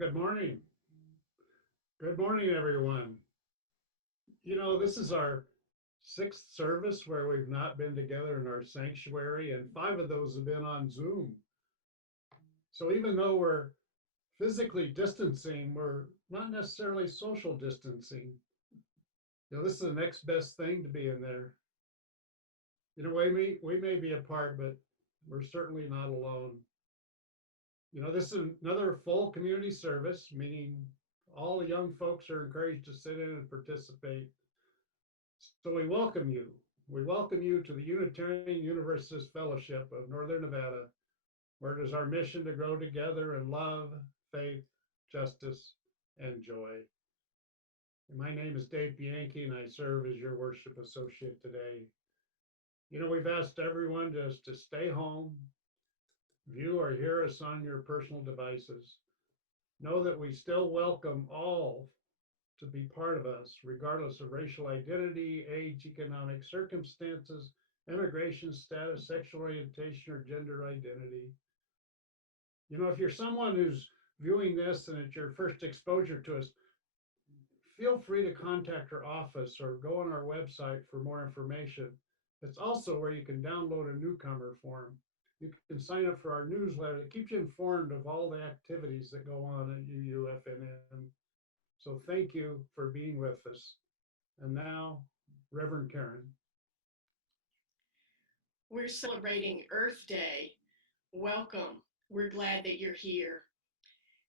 Good morning. Good morning, everyone. You know, this is our sixth service where we've not been together in our sanctuary, and 5 of those have been on Zoom. So even though we're physically distancing, we're not necessarily social distancing. You know, this is the next best thing to be in there. You know, we may be apart, but we're certainly not alone. You know, this is another full community service, meaning all the young folks are encouraged to sit in and participate. So we welcome you. We welcome you to the Unitarian Universalist Fellowship of Northern Nevada, where it is our mission to grow together in love, faith, justice, and joy. And my name is Dave Bianchi, and I serve as your worship associate today. You know, we've asked everyone just to stay home, view or hear us on your personal devices. Know that we still welcome all to be part of us, regardless of racial identity, age, economic circumstances, immigration status, sexual orientation, or gender identity. You know, if you're someone who's viewing this and it's your first exposure to us, feel free to contact our office or go on our website for more information. It's also where you can download a newcomer form. You can sign up for our newsletter that keeps you informed of all the activities that go on at UUFNN. So thank you for being with us. And now, Reverend Karen. We're celebrating Earth Day. Welcome. We're glad that you're here.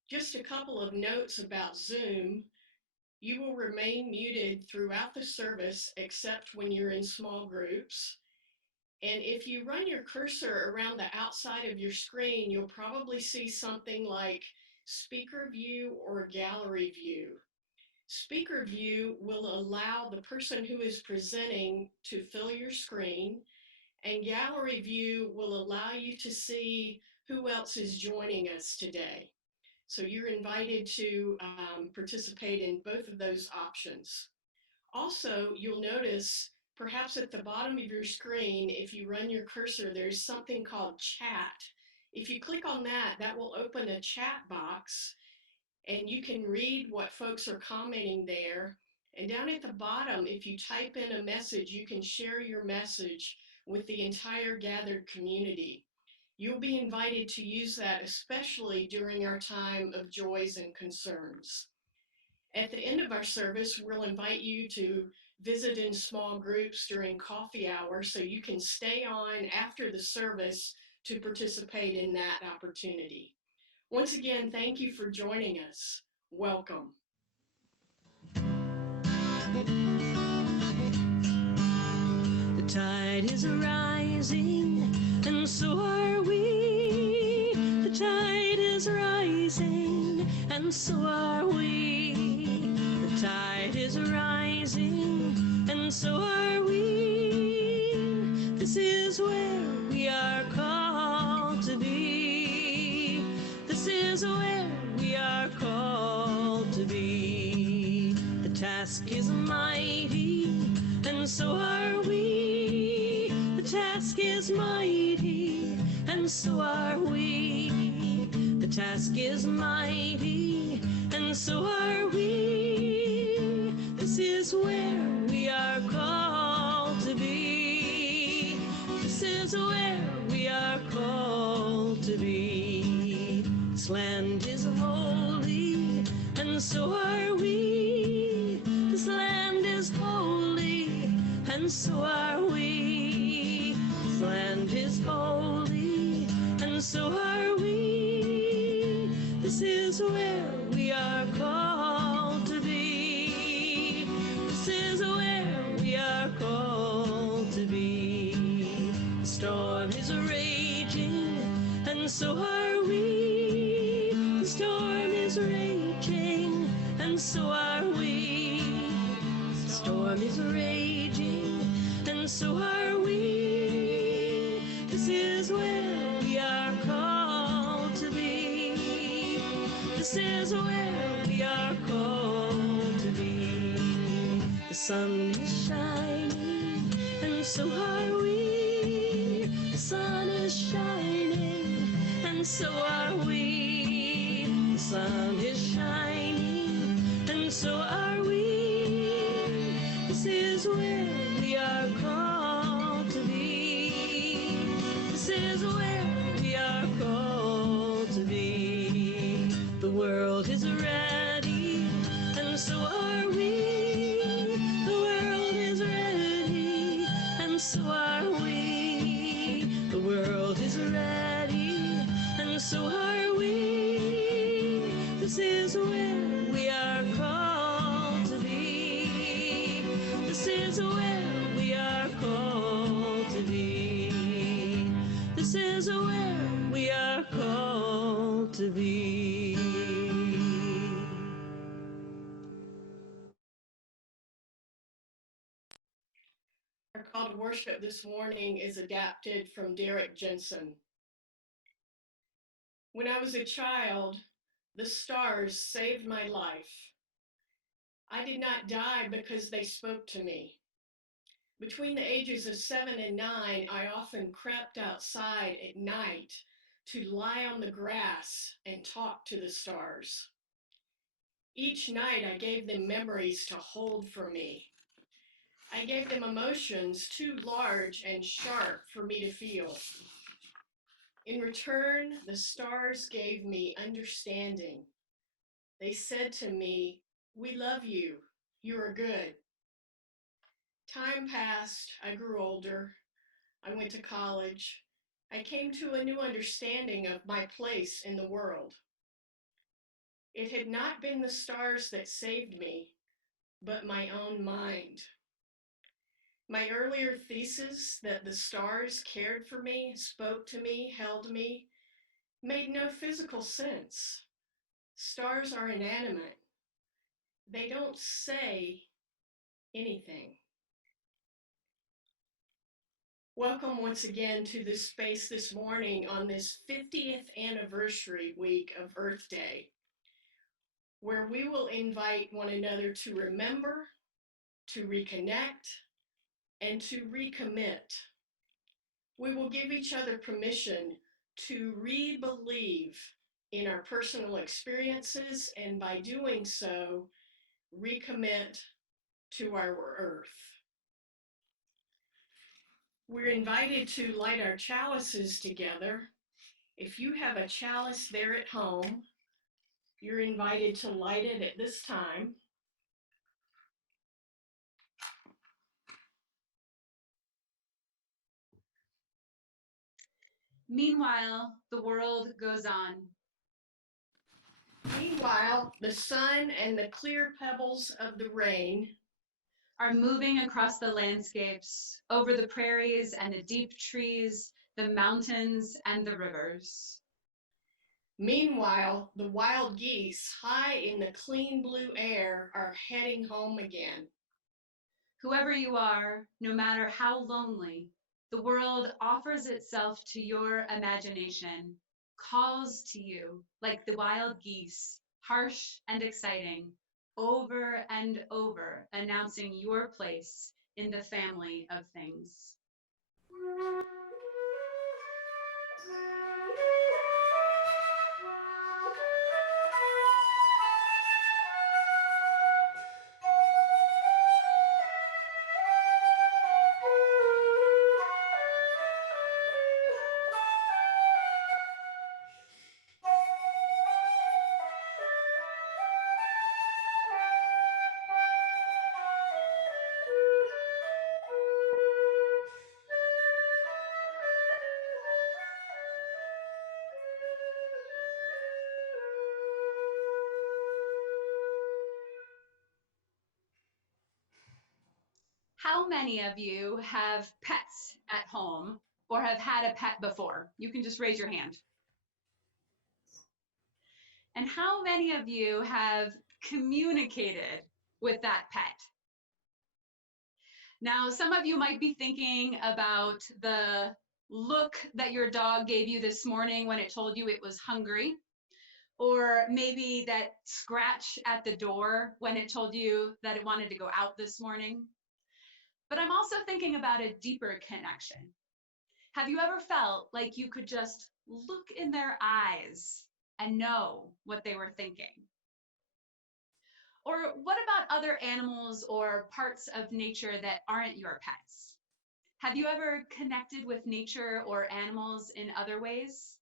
Just a couple of notes about Zoom. You will remain muted throughout the service except when you're in small groups. And if you run your cursor around the outside of your screen, you'll probably see something like speaker view or gallery view. Speaker view will allow the person who is presenting to fill your screen, and gallery view will allow you to see who else is joining us today. So you're invited to participate in both of those options. Also, you'll notice perhaps at the bottom of your screen, if you run your cursor, there's something called chat. If you click on that, that will open a chat box and you can read what folks are commenting there. And down at the bottom, if you type in a message, you can share your message with the entire gathered community. You'll be invited to use that, especially during our time of joys and concerns. At the end of our service, we'll invite you to visit in small groups during coffee hour so you can stay on after the service to participate in that opportunity. Once again, thank you for joining us. Welcome. The tide is rising, and so are we. The tide is rising, and so are we. The tide is rising, and so are we. This is where we are called to be. This is where we are called to be. The task is mighty, and so are we. The task is mighty, and so are we. The task is mighty, and so are we. This is where we are called to be. This is where we are called to be. This land is holy, and so are we. This land is holy, and so are we. This land is holy, and so are we. This is where we are called to be. This is where we are called to be. The storm is raging, and so are we. The storm is raging, and so are we. The storm is raging, and so are we. This is where we are called to be. This is where we are called to be. The sun is shining, and so are we. The sun is shining, and so are we. The sun is shining, and so are we. This is where we are called to be. This is where we are called to be. The world is ready, and so are we. The world is ready, and so are we. The world is ready, and so are we. This is where we are called to be. This is where we are called to be. This is where we are called to be. Our call to worship this morning is adapted from Derek Jensen. When I was a child, the stars saved my life. I did not die because they spoke to me. Between the ages of 7 and 9, I often crept outside at night to lie on the grass and talk to the stars. Each night I gave them memories to hold for me. I gave them emotions too large and sharp for me to feel. In return, the stars gave me understanding. They said to me, "We love you. You are good." Time passed. I grew older. I went to college. I came to a new understanding of my place in the world. It had not been the stars that saved me, but my own mind. My earlier thesis that the stars cared for me, spoke to me, held me, made no physical sense. Stars are inanimate. They don't say anything. Welcome once again to this space this morning on this 50th anniversary week of Earthday, where we will invite one another to remember, to reconnect, and to recommit. We will give each other permission to re-believe in our personal experiences, and by doing so, recommit to our earth. We're invited to light our chalices together. If you have a chalice there at home, you're invited to light it at this time. Meanwhile, the world goes on. Meanwhile, the sun and the clear pebbles of the rain Are moving across the landscapes, over the prairies and the deep trees, the mountains and the rivers. Meanwhile, the wild geese high in the clean blue air are heading home again. Whoever you are, no matter how lonely, the world offers itself to your imagination, calls to you like the wild geese, harsh and exciting, over and over, announcing your place in the family of things. How many of you have pets at home or have had a pet before? You can just raise your hand. And how many of you have communicated with that pet? Now, some of you might be thinking about the look that your dog gave you this morning when it told you it was hungry, or maybe that scratch at the door when it told you that it wanted to go out this morning. But I'm also thinking about a deeper connection. Have you ever felt like you could just look in their eyes and know what they were thinking? Or what about other animals or parts of nature that aren't your pets? Have you ever connected with nature or animals in other ways?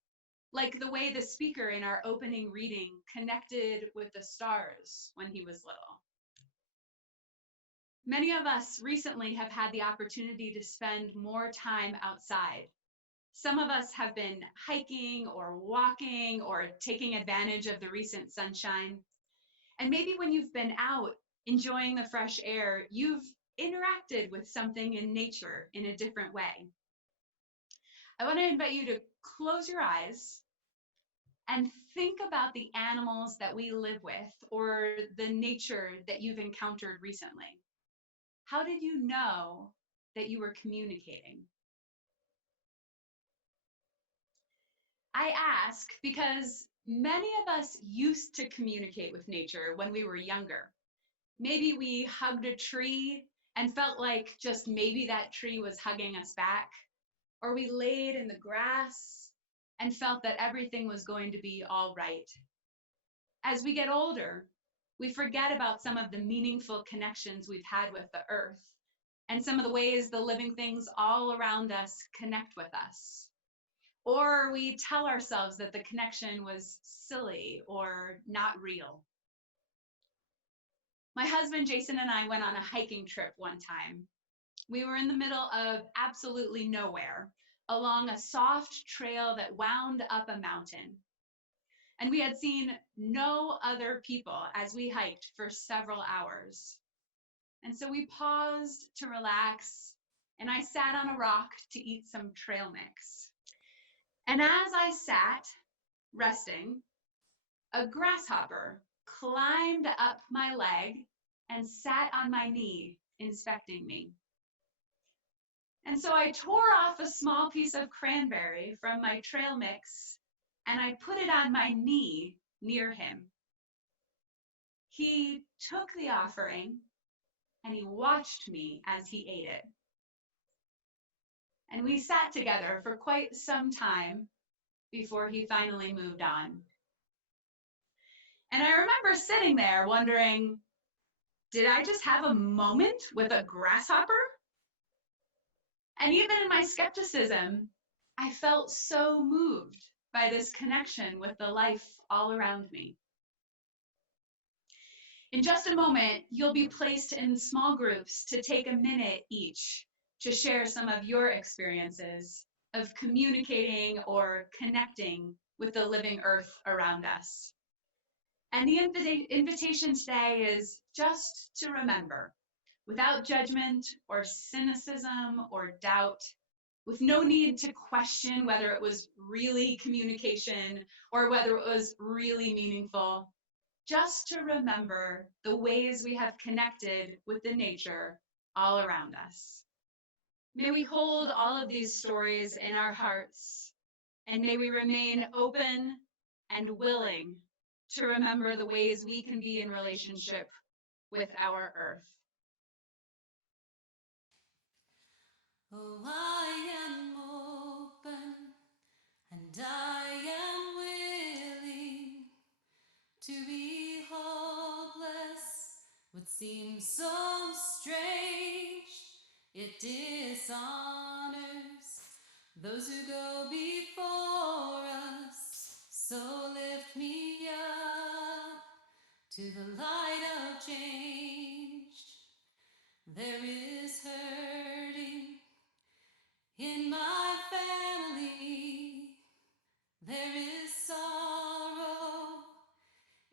Like the way the speaker in our opening reading connected with the stars when he was little. Many of us recently have had the opportunity to spend more time outside. Some of us have been hiking or walking or taking advantage of the recent sunshine. And maybe when you've been out enjoying the fresh air, you've interacted with something in nature in a different way. I want to invite you to close your eyes and think about the animals that we live with or the nature that you've encountered recently. How did you know that you were communicating? I ask because many of us used to communicate with nature when we were younger. Maybe we hugged a tree and felt like just maybe that tree was hugging us back. Or we laid in the grass and felt that everything was going to be all right. As we get older, we forget about some of the meaningful connections we've had with the earth and some of the ways the living things all around us connect with us. Or we tell ourselves that the connection was silly or not real. My husband Jason and I went on a hiking trip one time. We were in the middle of absolutely nowhere, along a soft trail that wound up a mountain. And we had seen no other people as we hiked for several hours. And so we paused to relax, and I sat on a rock to eat some trail mix. And as I sat, resting, a grasshopper climbed up my leg and sat on my knee, inspecting me. And so I tore off a small piece of cranberry from my trail mix, and I put it on my knee near him. He took the offering, and he watched me as he ate it. And we sat together for quite some time before he finally moved on. And I remember sitting there wondering, did I just have a moment with a grasshopper? And even in my skepticism, I felt so moved by this connection with the life all around me. In just a moment, you'll be placed in small groups to take a minute each to share some of your experiences of communicating or connecting with the living earth around us. And the invitation today is just to remember, without judgment or cynicism or doubt, with no need to question whether it was really communication or whether it was really meaningful, just to remember the ways we have connected with the nature all around us. May we hold all of these stories in our hearts, and may we remain open and willing to remember the ways we can be in relationship with our earth. Oh, I am open and I am willing to behold what seems so strange. It dishonors those who go before us. So lift me up to the light of change. There is hurting in my family. There is sorrow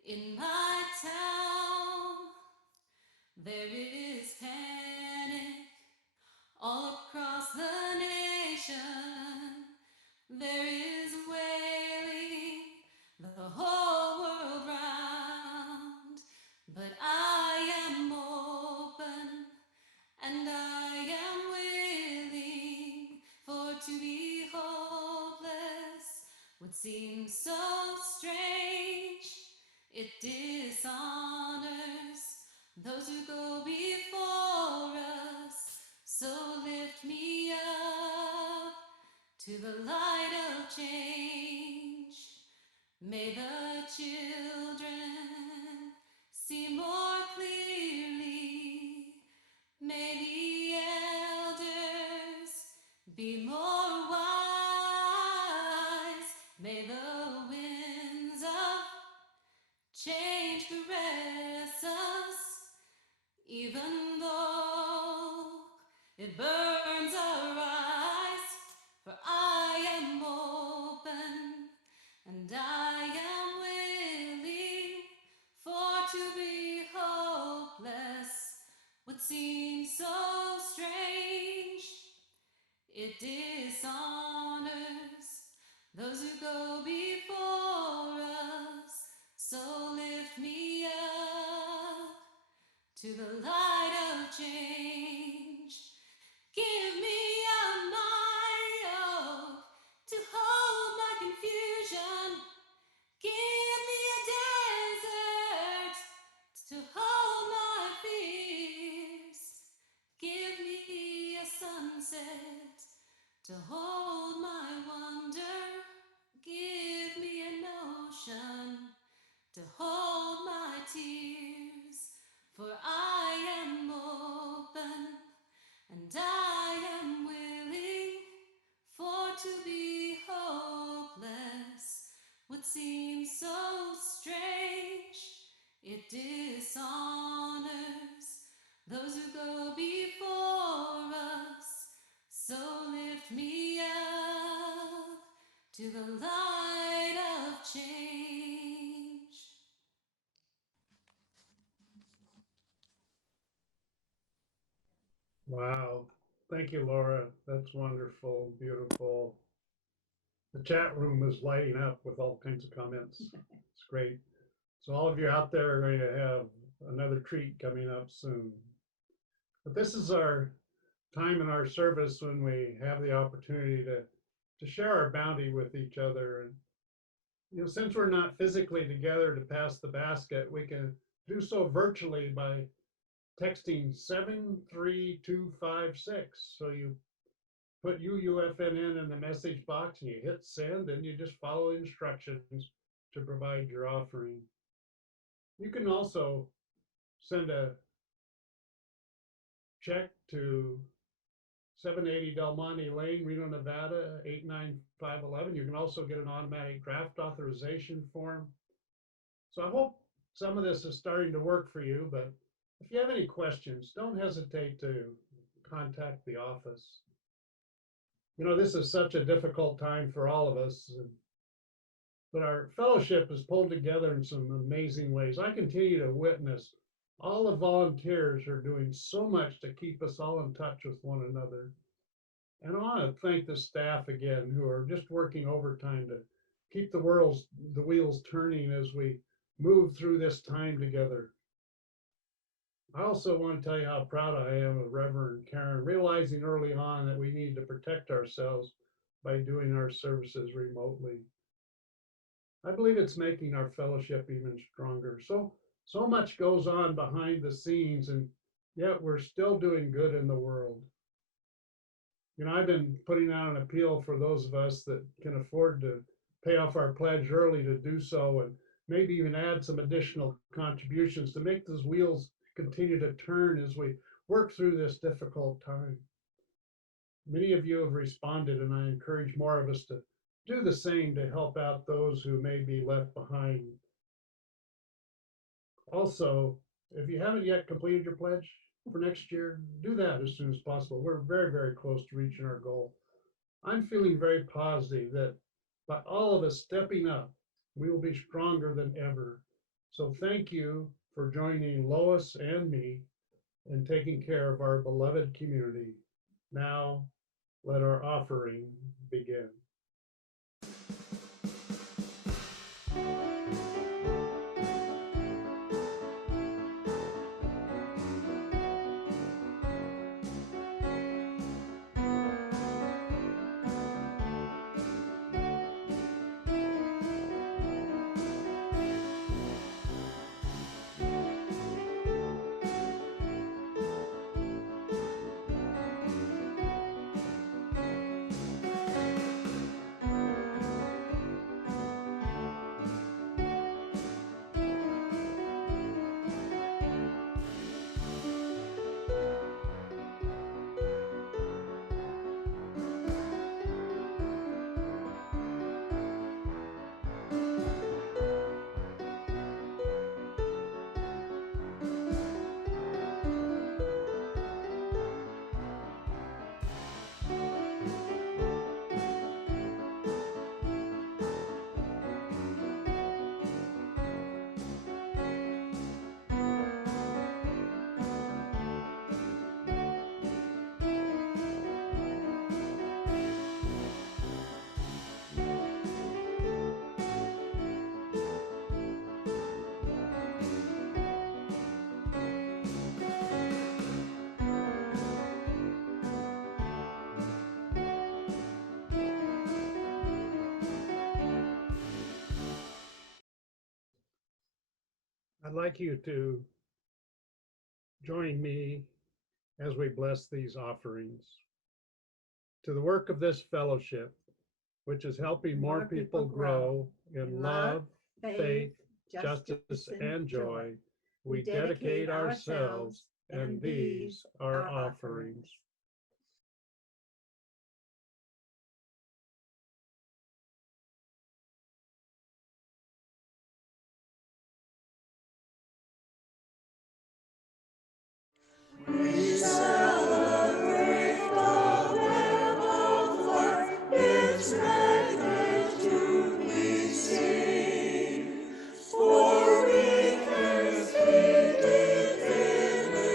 in my town. There is panic all across the nation. There is wailing the whole world round. But I am open and I am willing for to be hopeless. What seems so strange, it dishonors those who go before. the elders be more wise. May the winds of change caress us, even though it burns our eyes. For I am open and I am willing for to be hopeless. What seems so strange, it dishonors those who go before us. So lift me up to the light of change. Give me a mighty oak to hold my confusion. Give me a desert to hold my fears. Give me a sunset to hold my wonder. Give me an ocean to hold my tears. For I am open and I am willing for to be hopeless. What seems so strange, it dishonors those who go before us. So lift me up to the light of change. Wow. Thank you, Laura. That's wonderful, beautiful. The chat room is lighting up with all kinds of comments. It's great. So all of you out there are going to have another treat coming up soon. But this is our time in our service when we have the opportunity to share our bounty with each other. And since we're not physically together to pass the basket, we can do so virtually by texting 73256. So you put UUFNN in the message box and you hit send, and you just follow instructions to provide your offering. You can also send a check to 780 Del Monte Lane, Reno, Nevada, 89511. You can also get an automatic draft authorization form. So I hope some of this is starting to work for you, but if you have any questions, don't hesitate to contact the office. This is such a difficult time for all of us, but our fellowship is pulled together in some amazing ways. I continue to witness all the volunteers are doing so much to keep us all in touch with one another. And I want to thank the staff again who are just working overtime to keep the wheels turning as we move through this time together. I also want to tell you how proud I am of Reverend Karen, realizing early on that we need to protect ourselves by doing our services remotely. I believe it's making our fellowship even stronger. So much goes on behind the scenes, and yet we're still doing good in the world. I've been putting out an appeal for those of us that can afford to pay off our pledge early to do so, and maybe even add some additional contributions to make those wheels continue to turn as we work through this difficult time. Many of you have responded, and I encourage more of us to do the same to help out those who may be left behind. Also, if you haven't yet completed your pledge for next year, do that as soon as possible. We're very, very close to reaching our goal. I'm feeling very positive that by all of us stepping up, we will be stronger than ever. So thank you for joining Lois and me in taking care of our beloved community. Now, let our offering begin. I'd like you to join me as we bless these offerings to the work of this fellowship, which is helping more people grow in love, faith, justice, and joy. We dedicate ourselves, and these are offerings. We celebrate the web of life, its magnitude we sing. For weakness we divinity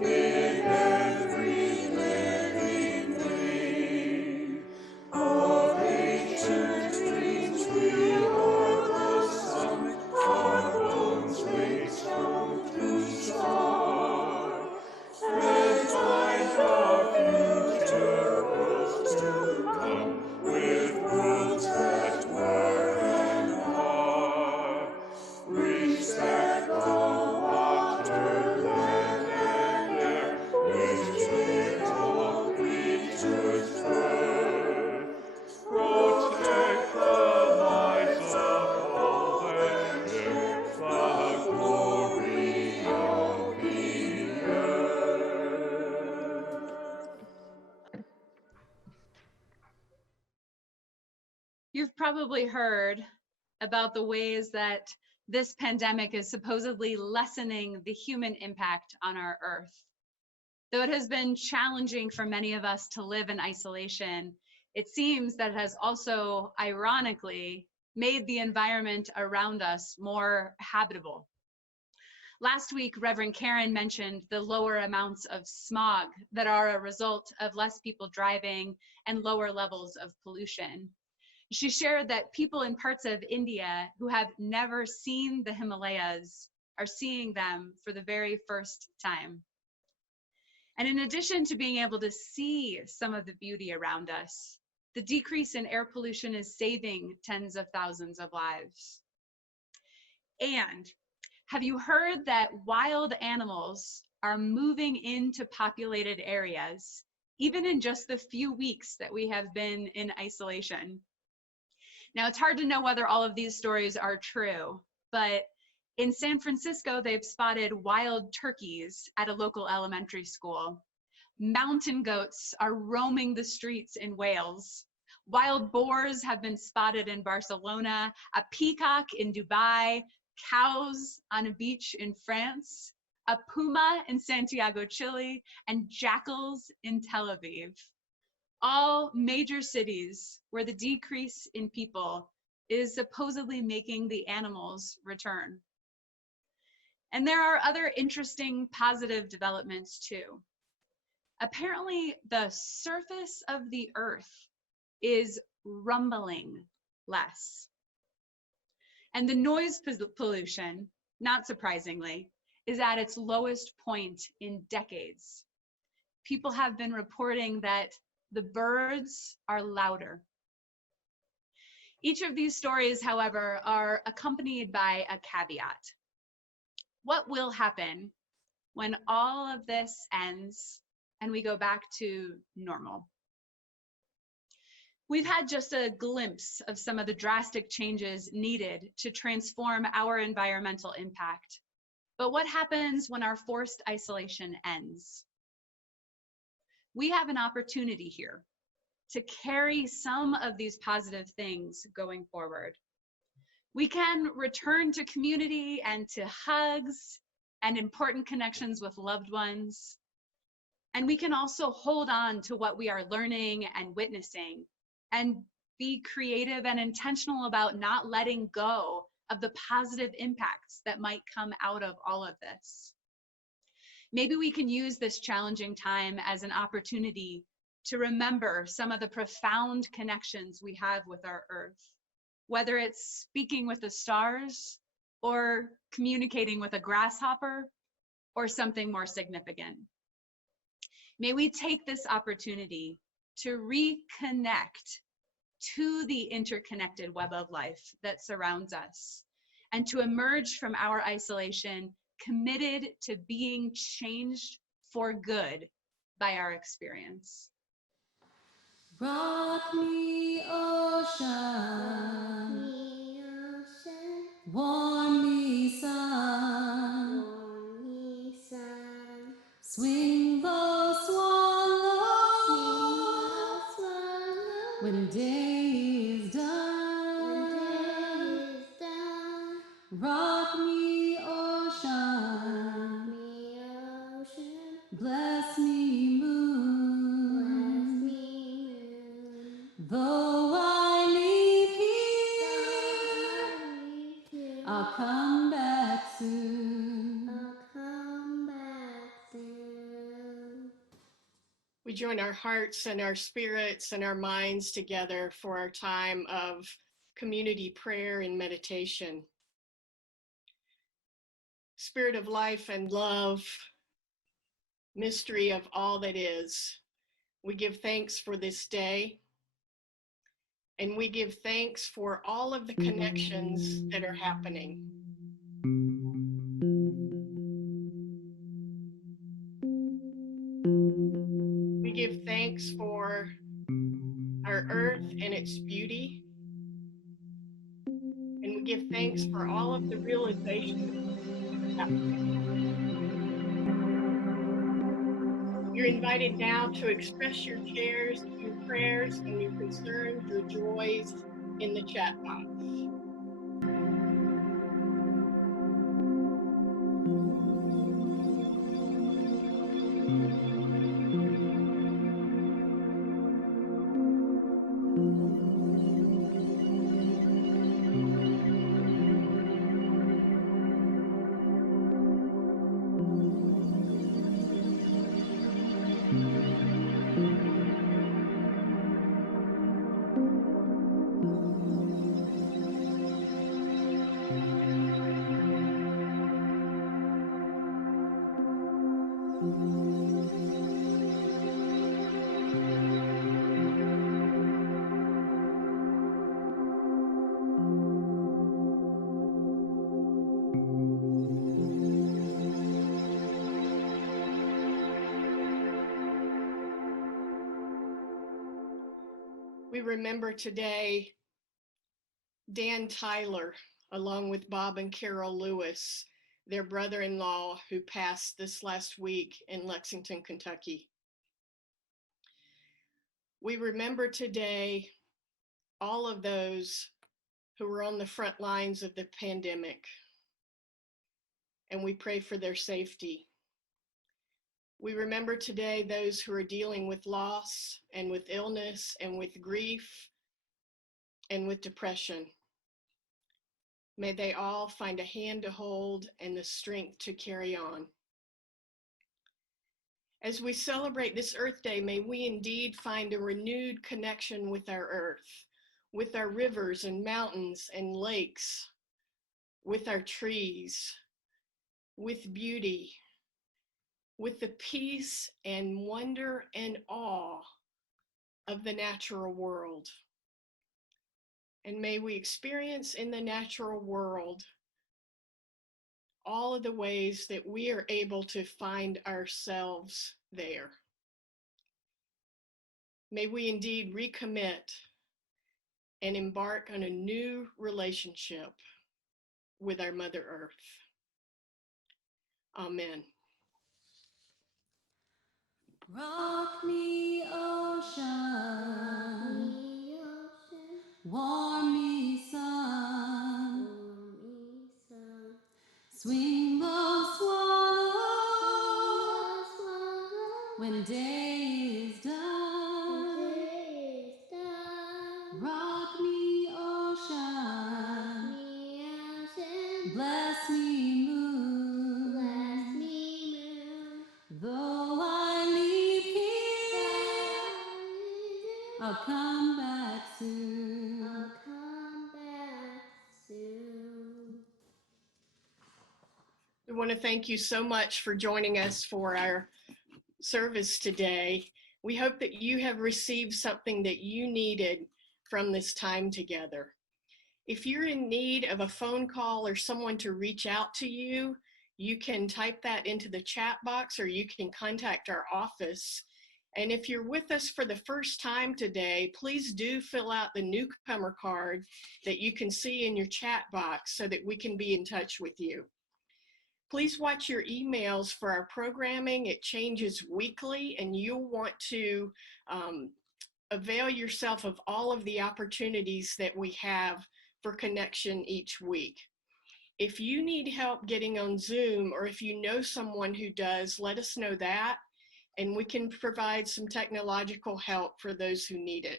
in every living thing. Of ancient dreams we are the sun, our bones laid stone to star. And find our future worlds to come, with worlds that were and are. Respect the water, land, and air, which made all creatures birth. Protect the lives of all and share the glory of the earth. You've probably heard about the ways that this pandemic is supposedly lessening the human impact on our Earth. Though it has been challenging for many of us to live in isolation, it seems that it has also, ironically, made the environment around us more habitable. Last week, Reverend Karen mentioned the lower amounts of smog that are a result of less people driving and lower levels of pollution. She shared that people in parts of India who have never seen the Himalayas are seeing them for the very first time. And in addition to being able to see some of the beauty around us, the decrease in air pollution is saving tens of thousands of lives. And have you heard that wild animals are moving into populated areas, even in just the few weeks that we have been in isolation? Now, it's hard to know whether all of these stories are true, but in San Francisco, they've spotted wild turkeys at a local elementary school. Mountain goats are roaming the streets in Wales. Wild boars have been spotted in Barcelona, a peacock in Dubai, cows on a beach in France, a puma in Santiago, Chile, and jackals in Tel Aviv. All major cities where the decrease in people is supposedly making the animals return. And there are other interesting positive developments too. Apparently, the surface of the Earth is rumbling less. And the noise pollution, not surprisingly, is at its lowest point in decades. People have been reporting that the birds are louder. Each of these stories, however, are accompanied by a caveat. What will happen when all of this ends and we go back to normal? We've had just a glimpse of some of the drastic changes needed to transform our environmental impact. But what happens when our forced isolation ends? We have an opportunity here to carry some of these positive things going forward. We can return to community and to hugs and important connections with loved ones. And we can also hold on to what we are learning and witnessing and be creative and intentional about not letting go of the positive impacts that might come out of all of this. Maybe we can use this challenging time as an opportunity to remember some of the profound connections we have with our Earth, whether it's speaking with the stars or communicating with a grasshopper or something more significant. May we take this opportunity to reconnect to the interconnected web of life that surrounds us and to emerge from our isolation committed to being changed for good by our experience. Rock me, ocean, warm me, sun, swing low, swallow, when day is done. Rock me, ocean, bless me, moon, though I leave here, I'll come back soon. We join our hearts and our spirits and our minds together for our time of community prayer and meditation. Spirit of life and love, mystery of all that is, we give thanks for this day, and we give thanks for all of the connections that are happening. We give thanks for our earth and its beauty, and we give thanks for all of the realizations happening. You're invited now to express your cares, your prayers, and your concerns, your joys in the chat box. We remember today Dan Tyler, along with Bob and Carol Lewis, their brother-in-law who passed this last week in Lexington, Kentucky. We remember today all of those who were on the front lines of the pandemic, and we pray for their safety. We remember today those who are dealing with loss and with illness and with grief and with depression. May they all find a hand to hold and the strength to carry on. As we celebrate this Earth Day, may we indeed find a renewed connection with our earth, with our rivers and mountains and lakes, with our trees, with beauty, with the peace and wonder and awe of the natural world. And may we experience in the natural world all of the ways that we are able to find ourselves there. May we indeed recommit and embark on a new relationship with our Mother Earth. Amen. Rock me, ocean, warm me, sun, swing low, swallow, when day is done. Rock me, ocean, bless me, moon, though I leave here, I'll come back soon. We want to thank you so much for joining us for our service today. We hope that you have received something that you needed from this time together. If you're in need of a phone call or someone to reach out to you, you can type that into the chat box or you can contact our office. And if you're with us for the first time today, please do fill out the newcomer card that you can see in your chat box so that we can be in touch with you. Please watch your emails for our programming. It changes weekly and you'll want to avail yourself of all of the opportunities that we have for connection each week. If you need help getting on Zoom or if you know someone who does, let us know that and we can provide some technological help for those who need it.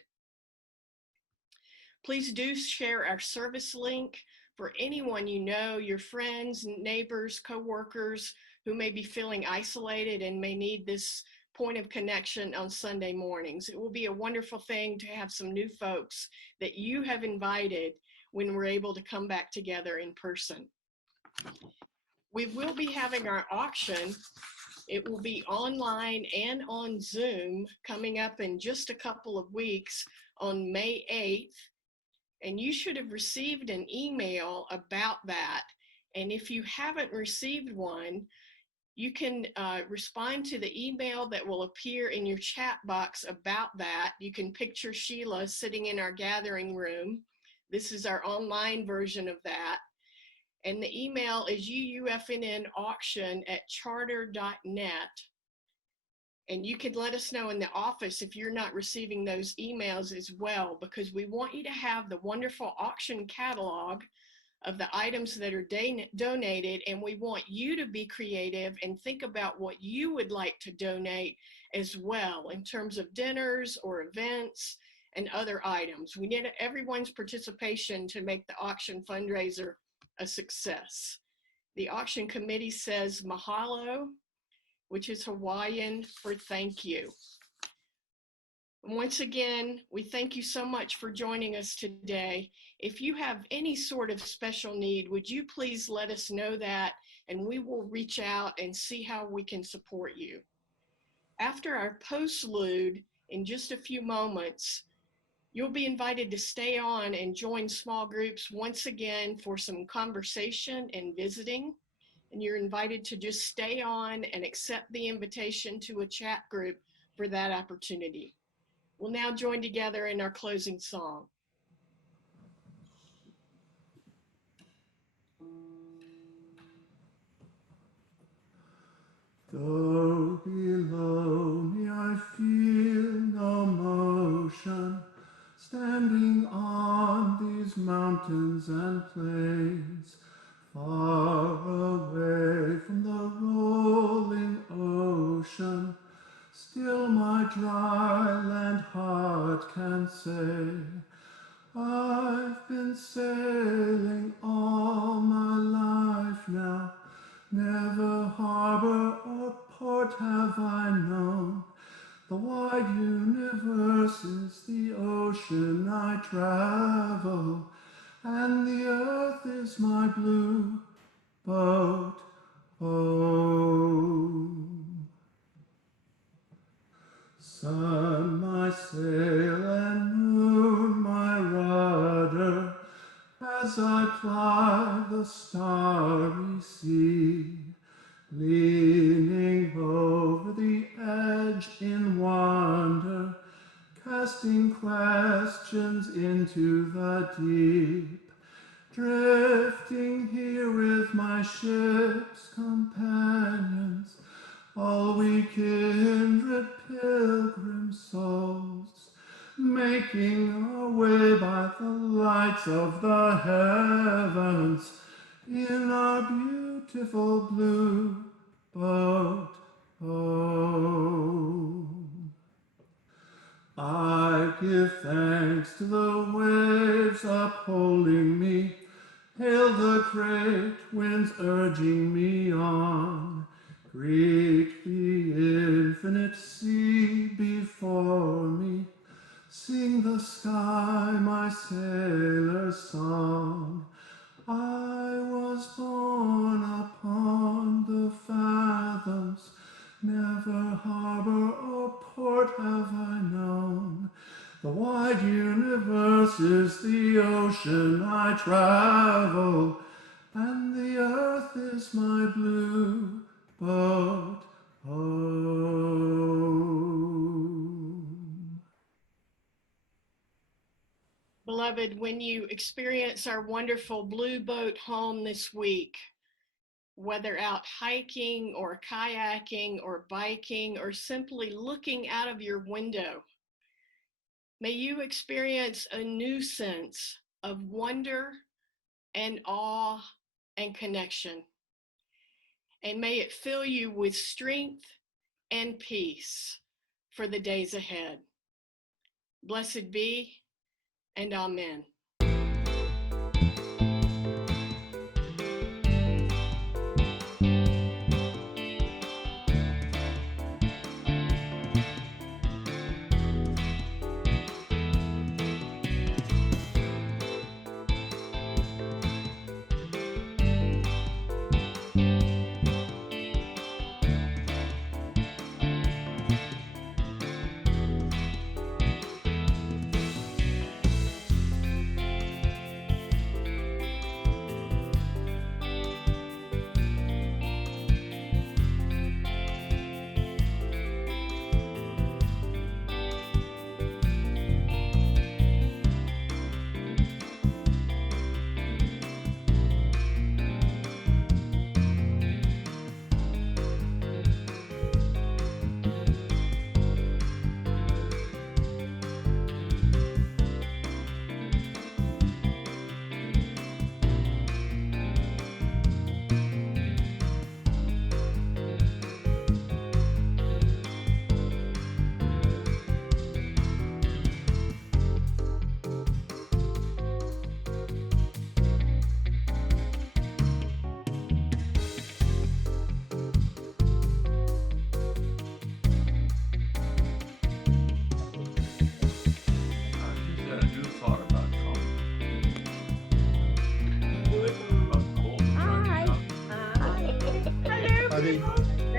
Please do share our service link for anyone you know, your friends, neighbors, coworkers who may be feeling isolated and may need this point of connection on Sunday mornings. It will be a wonderful thing to have some new folks that you have invited when we're able to come back together in person. We will be having our auction. It will be online and on Zoom coming up in just a couple of weeks on May 8th. And you should have received an email about that. And if you haven't received one, you can respond to the email that will appear in your chat box about that. You can picture Sheila sitting in our gathering room. This is our online version of that. And the email is uufnnauction@charter.net. And you can let us know in the office if you're not receiving those emails as well, because we want you to have the wonderful auction catalog of the items that are donated, and we want you to be creative and think about what you would like to donate as well in terms of dinners or events and other items. We need everyone's participation to make the auction fundraiser a success. The auction committee says mahalo, which is Hawaiian for thank you. Once again, we thank you so much for joining us today. If you have any sort of special need, would you please let us know that, and we will reach out and see how we can support you. After our postlude, in just a few moments, you'll be invited to stay on and join small groups once again for some conversation and visiting. And you're invited to just stay on and accept the invitation to a chat group for that opportunity. We'll now join together in our closing song. Though below me I feel no motion, standing on these mountains and plains, far away from the rolling ocean, still my dry land heart can say, I've been sailing all my life now, never harbor or port have I known. The wide universe is the ocean I travel, and the earth is my blue boat home. Sun, my sail, and moon, my rudder, as I ply the starry sea, leaning over the edge in wonder, casting questions into the deep, drifting here with my ship's companions, all we kindred pilgrim souls, making our way by the lights of the heavens in our beautiful blue boat home. I give thanks to the waves upholding me, hail the great winds urging me on, greet the infinite sea before me, sing the sky my sailor's song. I was born upon the fathoms, never harbor or port have I known. The wide universe is the ocean I I travel, and the earth is my blue boat home. Beloved, when you experience our wonderful Blue Boat home this week, whether out hiking or kayaking or biking or simply looking out of your window, may you experience a new sense of wonder and awe and connection. And may it fill you with strength and peace for the days ahead. Blessed be, and amen.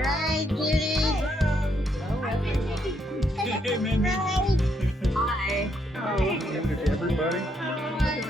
Hi, Judy. Hey, Mindy. Hi. Everybody. Hi.